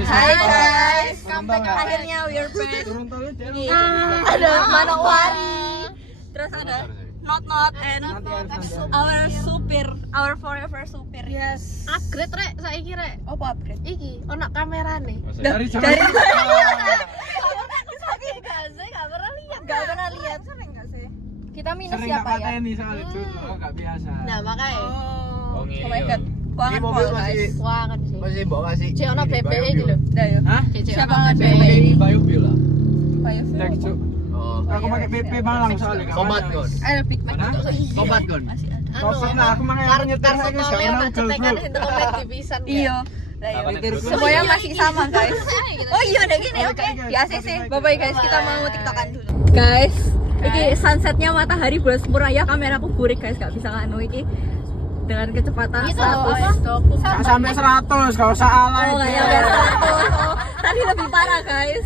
Hai guys, Comeback akhirnya we're back. Turun tangan Ini ada Manowari, terus ada Not and our supir, our forever supir. Yes. Upgrade rek, saiki rek. Apa upgrade? Iki ono kamerane. dari Gak pernah lihat. Sering nggak sih? Kita minus sering siapa ya? ini soalnya gak biasa. Nah, makanya Oh my god, kuangan pol guys. wah kan sih. Masih bawa kasih. Cek ono BBE iki lho. Dah yuk. Hah? Cek Siapa ono nggak BBE. BBE? Ini Bayu Bila. Bayu Cek cuk. Oh. Aku pakai PP Malang soalnya. Kombat Gon. Ada Big Mac. Hah? Kombat Gon. Masih ada. Kosong lah, aku makanya nyetir lagi Kartu sekarang tolnya cetekan Google. itu komen di pisan. Iya. Dah yuk. Nyetirku. Semuanya masih sama guys. Oh iya udah gini oke. Di ACC. Bye bye guys, kita mau tiktokan dulu. Guys, iki sunsetnya matahari bulan sempurna ya, kameraku burik guys, gak bisa nganu iki dengan kecepatan 100. Gak sampai 100, gak usah alay. Oh, nggak nyampe 100. Oh, tadi lebih parah guys.